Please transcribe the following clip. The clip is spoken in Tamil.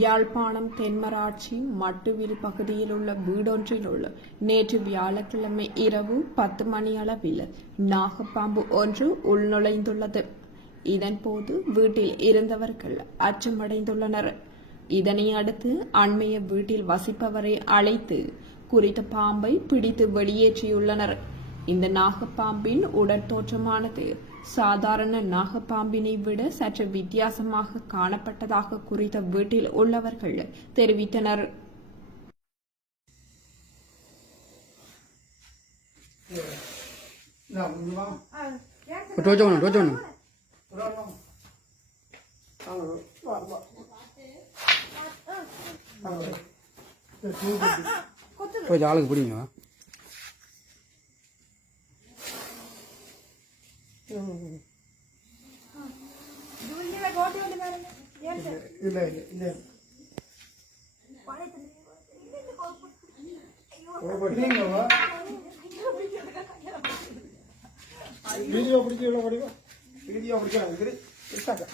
யாழ்ப்பாணம் தென்மராட்சி மட்டுவில் பகுதியில் உள்ள வீடொன்றில் உள்ள நேற்று வியாழக்கிழமை இரவு 10 மணியளவில் நாகப்பாம்பு ஒன்று உள்நுழைந்துள்ளது. இதன்போது வீட்டில் இருந்தவர்கள் அச்சமடைந்துள்ளனர். இதனை அடுத்து அண்மைய வீட்டில் வசிப்பவரை அழைத்து குறித்த பாம்பை பிடித்து வெளியேற்றியுள்ளனர். இந்த நாகப்பாம்பின் உடற்தோற்றமானது சாதாரண நாகப்பாம்பினை விட சற்று வித்தியாசமாக காணப்பட்டதாக குறித்த வீட்டில் உள்ளவர்கள் தெரிவித்தனர். ஆளுக்கு பிடிங்க. வீடியோ பிடிக்க அப்படிங்க வீடியோ கட்டு